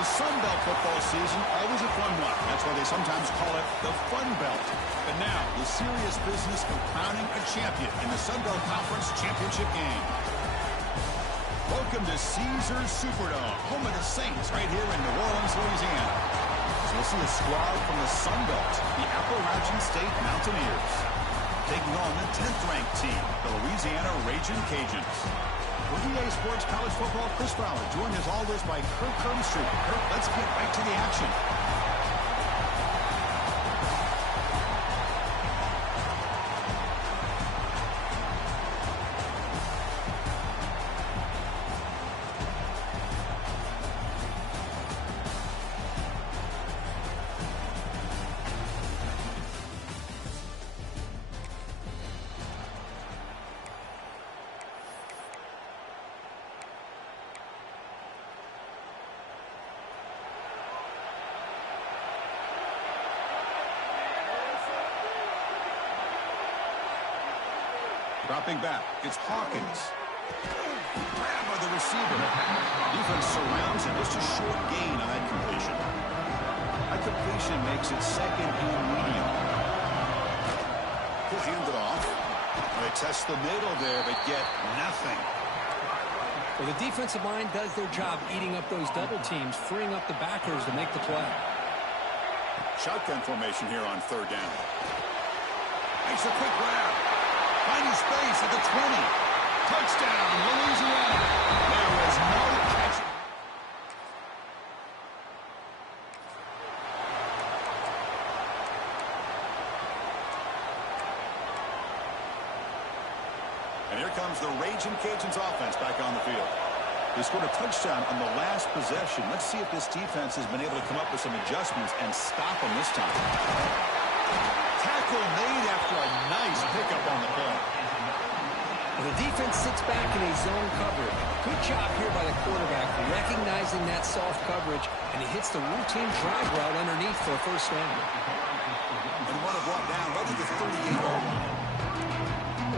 The Sun Belt football season, always a fun one. That's why they sometimes call it the Fun Belt. But now, the serious business of crowning a champion in the Sun Belt Conference Championship game. Welcome to Caesars Superdome, home of the Saints, right here in New Orleans, Louisiana. So we'll see a squad from the Sun Belt, the Appalachian State Mountaineers, taking on the 10th-ranked team, the Louisiana Ragin' Cajuns. For EA Sports College Football, Chris Fowler, joined as always by Kirk Hermstreet. Kirk, let's get right to the action. Dropping back, it's Hawkins. Grab by the receiver. Defense surrounds him. Just a short gain on that completion. That completion makes it second and medium. He'll hand it off. They test the middle there, but get nothing. Well, the defensive line does their job eating up those double teams, freeing up the backers to make the play. Shotgun formation here on third down. Makes a quick grab. Finding space at the 20. Touchdown, Louisiana. There was no catch. And here comes the Ragin' Cajuns offense back on the field. They scored a touchdown on the last possession. Let's see if this defense has been able to come up with some adjustments and stop them this time. Tackle made after a nice pickup on the play. Well, the defense sits back in a zone coverage. Good job here by the quarterback, recognizing that soft coverage, and he hits the routine drag route underneath for a first down. And runner brought down right at the 38-yard line.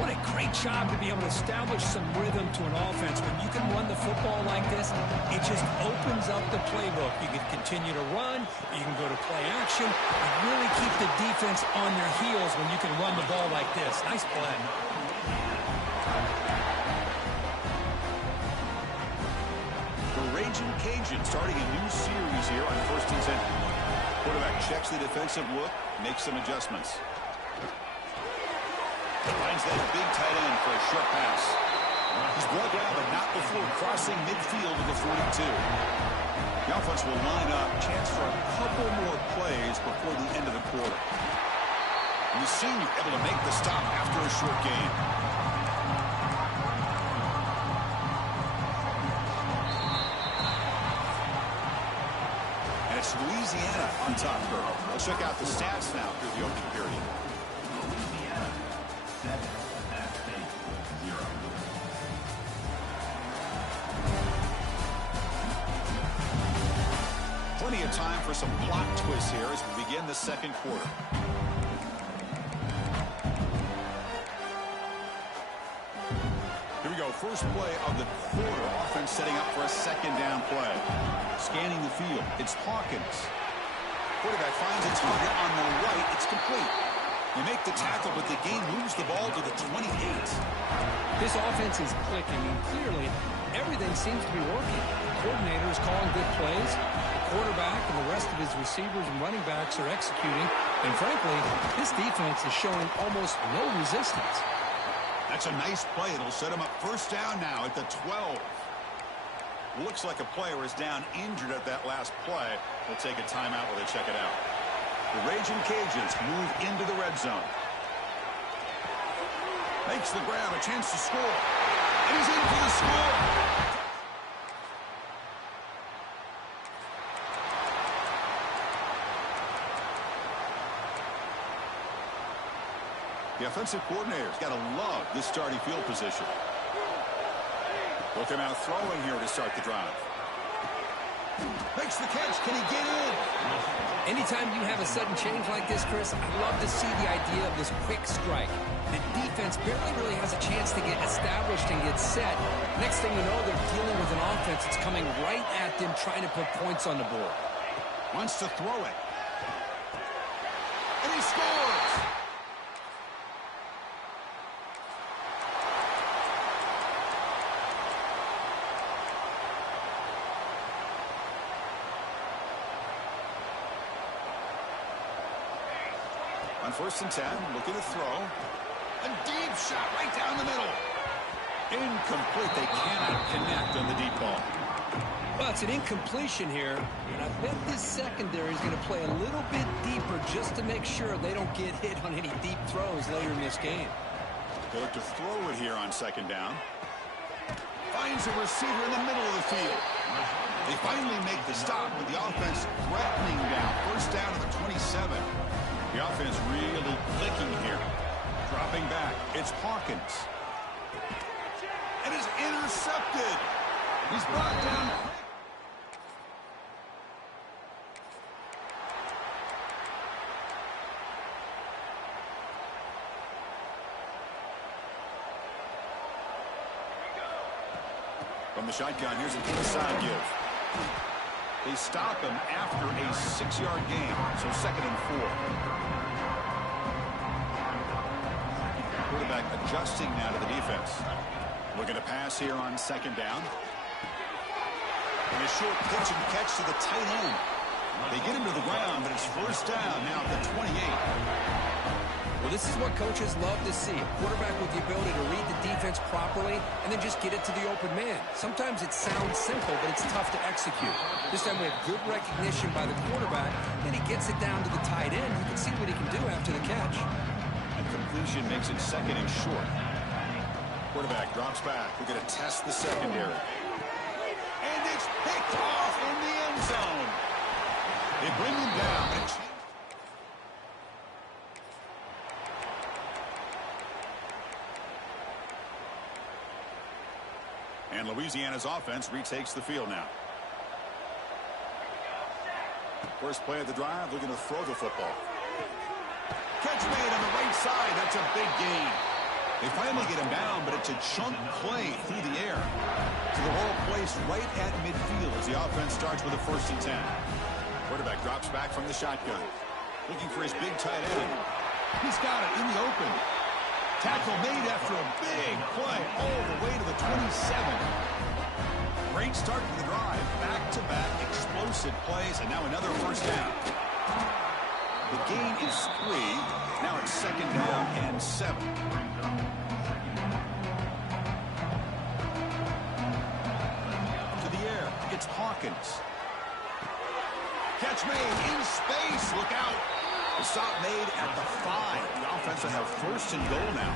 What a great job to be able to establish some rhythm to an offense. When you can run the football like this, it just opens up the playbook. You can continue to run. You can go to play action. You really keep the defense on their heels when you can run the ball like this. Nice play. The Ragin' Cajuns starting a new series here on 1st and 10. Quarterback checks the defensive look, makes some adjustments. Finds that big tight end for a short pass. He's brought down, but not before crossing midfield to the 42. The offense will line up. Chance for a couple more plays before the end of the quarter. And the senior able to make the stop after a short gain. And it's Louisiana on top here. Let's check out the stats now through the opening period. Plenty of time for some plot twists here as we begin the second quarter. Here we go. First play of the quarter. Offense setting up for a second down play. Scanning the field. It's Hawkins. Quarterback finds its target on the right. It's complete. They make the tackle, but the game moves the ball to the 28. This offense is clicking, and clearly everything seems to be working. The coordinator is calling good plays. The quarterback and the rest of his receivers and running backs are executing. And frankly, this defense is showing almost no resistance. That's a nice play. It'll set him up first down now at the 12. Looks like a player is down injured at that last play. We'll take a timeout while they check it out. The Ragin' Cajuns move into the red zone. Makes the grab, a chance to score. And he's in for the score. The offensive coordinator's got to love this starting field position. Look him out throwing here to start the drive. Makes the catch. Can he get in? Anytime you have a sudden change like this, Chris, I love to see the idea of this quick strike. The defense barely really has a chance to get established and get set. Next thing you know, they're dealing with an offense that's coming right at them, trying to put points on the board. Wants to throw it. And he scores! On 1st and 10, looking to throw. A deep shot right down the middle. Incomplete. They cannot connect on the deep ball. Well, it's an incompletion here, and I bet this secondary is going to play a little bit deeper just to make sure they don't get hit on any deep throws later in this game. They look to throw it here on 2nd down. Finds a receiver in the middle of the field. They finally make the stop with the offense threatening down. 1st down to the 27. The offense really clicking here. Dropping back. It's Hawkins. And is intercepted. He's brought down. From the shotgun, here's an inside give. They stop him after a 6-yard gain, so 2nd and 4. Quarterback adjusting now to the defense. Looking to pass here on 2nd down. And a short pitch and catch to the tight end. They get him to the ground, but it's 1st down now at the 28. Well, this is what coaches love to see. A quarterback with the ability to read the defense properly and then just get it to the open man. Sometimes it sounds simple, but it's tough to execute. This time we have good recognition by the quarterback, and he gets it down to the tight end. You can see what he can do after the catch. And completion makes it 2nd and short. Quarterback drops back. We're going to test the secondary. And it's picked off in the end zone. They bring him down. And Louisiana's offense retakes the field now. First play of the drive, looking to throw the football. Catch made on the right side. That's a big gain. They finally get him down, but it's a chunk play through the air. So the ball placed right at midfield as the offense starts with a 1st and 10. Quarterback drops back from the shotgun. Looking for his big tight end. He's got it in the open. Tackle made after a big play all the way to the 27. Great start to the drive. Back-to-back explosive plays, and now another 1st down. The gain is 3. Now it's 2nd down and 7. To the air. It's Hawkins. Catch made in space. Look out. The stop made at the 5. The offense will have 1st and goal now.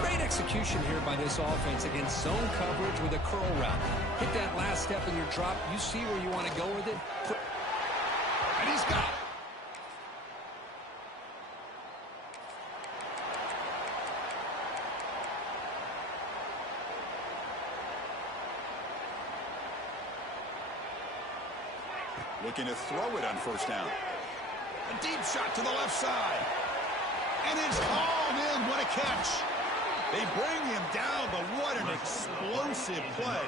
Great execution here by this offense against zone coverage with a curl route. Hit that last step in your drop. You see where you want to go with it. And he's got it. Looking to throw it on 1st down. A deep shot to the left side. And it's hauled in. What a catch. They bring him down, but what an explosive play.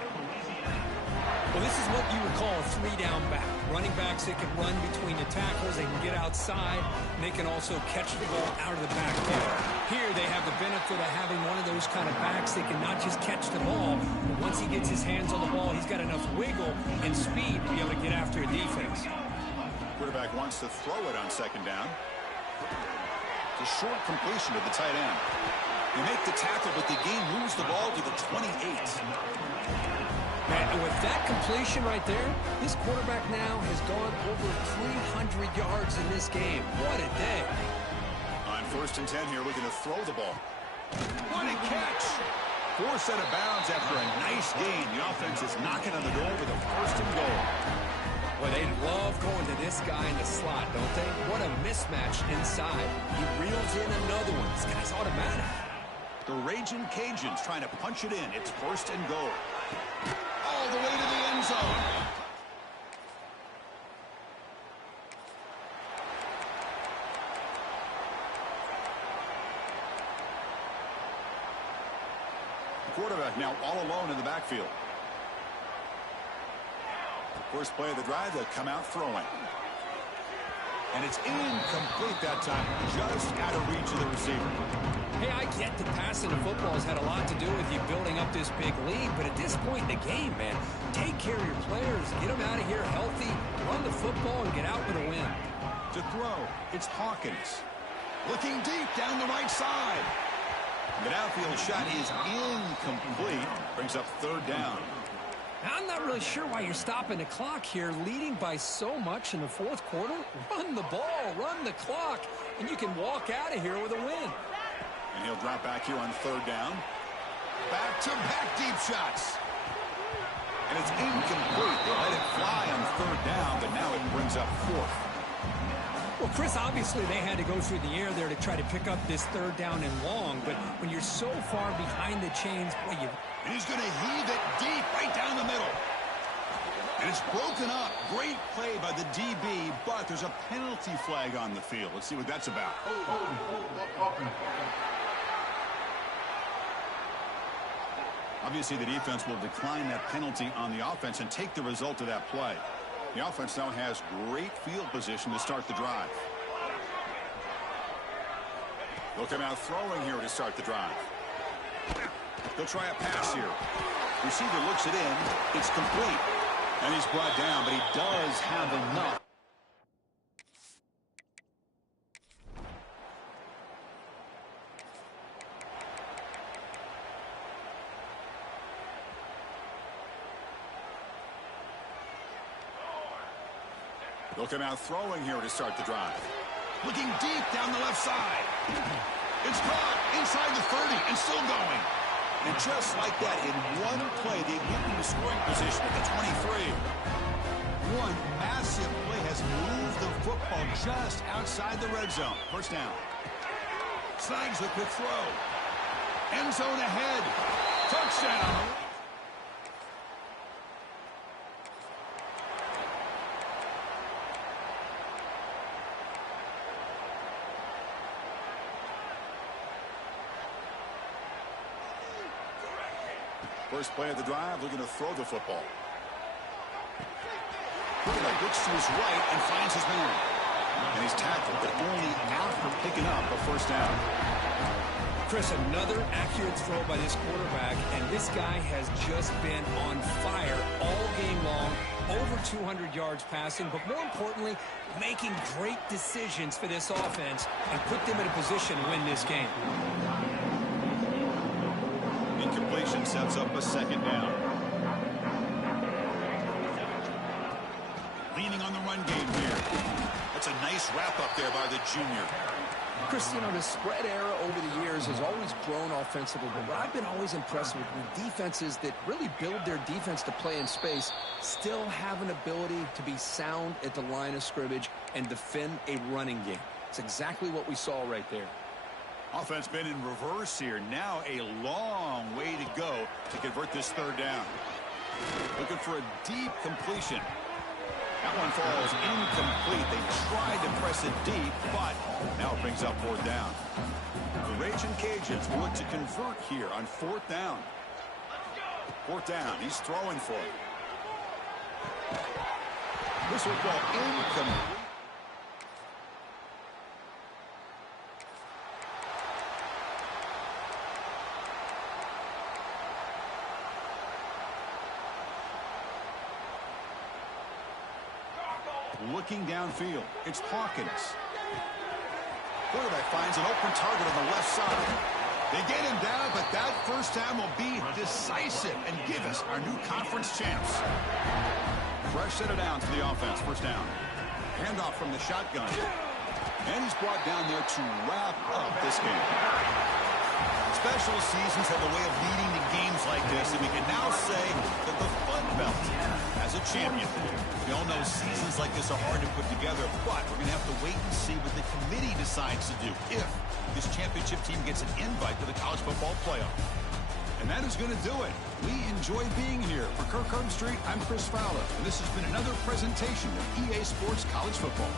Well, this is what you would call a 3-down back. Running backs that can run between the tackles. They can get outside, and they can also catch the ball out of the backfield. Here they have the benefit of having one of those kind of backs that can not just catch the ball, but once he gets his hands on the ball, he's got enough wiggle and speed to be able to get after a defense. Quarterback wants to throw it on 2nd down. It's a short completion to the tight end. They make the tackle, but the game moves the ball to the 28. Man, with that completion right there, this quarterback now has gone over 300 yards in this game. What a day. On 1st and 10 here, looking to throw the ball. What a catch. 4 set of bounds after a nice gain. The offense is knocking on the door with a 1st and goal. Well, they love going to this guy in the slot, don't they? What a mismatch inside. He reels in another one. This guy's automatic. The Raging Cajuns trying to punch it in. It's 1st and goal. All the way to the end zone. Quarterback now all alone in the backfield. First play of the drive, they'll come out throwing. And it's incomplete that time, just out of reach of the receiver. Hey, I get that passing the football has had a lot to do with you building up this big lead, but at this point in the game, man, take care of your players, get them out of here healthy, run the football, and get out with a win. To throw, it's Hawkins. Looking deep down the right side. The downfield shot is incomplete. Brings up third down. Now, I'm not really sure why you're stopping the clock here, leading by so much in the fourth quarter. Run the ball, run the clock, and you can walk out of here with a win. And he'll drop back here on third down. Back-to-back deep shots. And it's incomplete. They let it fly on third down, but now it brings up fourth. Well, Chris, obviously they had to go through the air there to try to pick up this third down and long, but when you're so far behind the chains, boy, and he's going to heave it deep right down the middle. And it's broken up. Great play by the DB, but there's a penalty flag on the field. Let's see what that's about. Obviously, the defense will decline that penalty on the offense and take the result of that play. The offense now has great field position to start the drive. They'll come out throwing here to start the drive. They'll try a pass here. Receiver looks it in. It's complete. And he's brought down, but he does have enough. They'll come out throwing here to start the drive. Looking deep down the left side. It's caught inside the 30 and still going. And just like that, in one play, they get into scoring position at the 23. One massive play has moved the football just outside the red zone. First down. Snags the quick throw. End zone ahead. Touchdown. First play of the drive, looking to throw the football. Quarterback looks to his right and finds his man. And he's tackled, but only after picking up a first down. Chris, another accurate throw by this quarterback, and this guy has just been on fire all game long. Over 200 yards passing, but more importantly, making great decisions for this offense and put them in a position to win this game. Incompletion sets up a second down. Leaning on the run game here. That's a nice wrap up there by the junior. Chris, you know, the spread era over the years has always grown offensively, but what I've been always impressed with defenses that really build their defense to play in space still have an ability to be sound at the line of scrimmage and defend a running game. It's exactly what we saw right there. Offense been in reverse here. Now a long way to go to convert this third down. Looking for a deep completion. That one falls incomplete. They tried to press it deep, but now it brings up fourth down. The Raging Cajuns will look to convert here on fourth down. Fourth down. He's throwing for it. This will go incomplete. Looking downfield, it's Hawkins. Quarterback finds an open target on the left side. They get him down, but that first down will be decisive and give us our new conference champs. Fresh set it down to the offense, first down. Handoff from the shotgun. And he's brought down there to wrap up this game. Special seasons have a way of leading to games like this, and we can now say that the Fun Belt has a champion. We all know seasons like this are hard to put together, but we're going to have to wait and see what the committee decides to do if this championship team gets an invite to the college football playoff. And that is going to do it. We enjoy being here. For Kirk Street, I'm Chris Fowler, and this has been another presentation of EA Sports College Football.